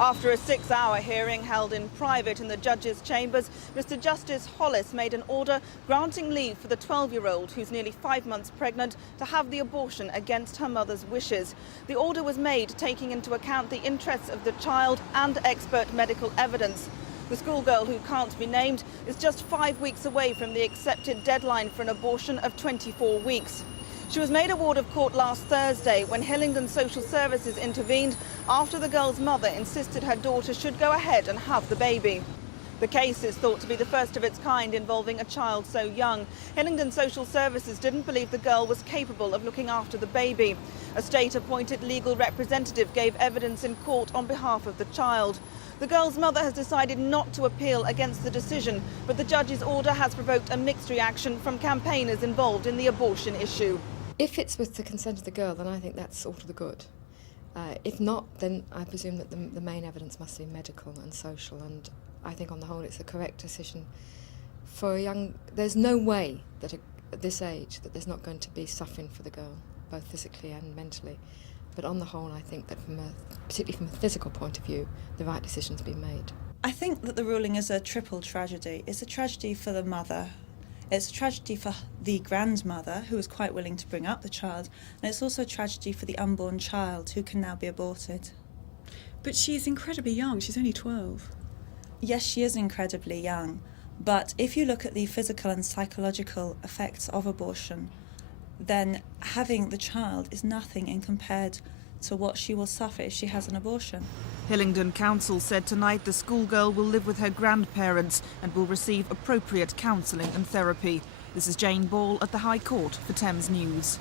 After a 6-hour hearing held in private in the judge's chambers, Mr Justice Hollis made an order granting leave for the 12-year-old, who's nearly 5 months pregnant, to have the abortion against her mother's wishes. The order was made taking into account the interests of the child and expert medical evidence. The schoolgirl, who can't be named, is just 5 weeks away from the accepted deadline for an abortion of 24 weeks. She was made a ward of court last Thursday when Hillingdon Social Services intervened after the girl's mother insisted her daughter should go ahead and have the baby. The case is thought to be the first of its kind involving a child so young. Hillingdon Social Services didn't believe the girl was capable of looking after the baby. A state-appointed legal representative gave evidence in court on behalf of the child. The girl's mother has decided not to appeal against the decision, but the judge's order has provoked a mixed reaction from campaigners involved in the abortion issue. If it's with the consent of the girl, then I think that's all to the good. If not, then I presume that the main evidence must be medical and social, and I think on the whole it's a correct decision. For a young, there's no way that at this age that there's not going to be suffering for the girl, both physically and mentally. But on the whole, I think that particularly from a physical point of view, the right decision's been made. I think that the ruling is a triple tragedy. It's a tragedy for the mother. It's a tragedy for the grandmother, who was quite willing to bring up the child, and it's also a tragedy for the unborn child, who can now be aborted. But she's incredibly young, she's only 12. Yes, she is incredibly young, but if you look at the physical and psychological effects of abortion, then having the child is nothing in compared to what she will suffer if she has an abortion. Hillingdon Council said tonight the schoolgirl will live with her grandparents and will receive appropriate counselling and therapy. This is Jane Ball at the High Court for Thames News.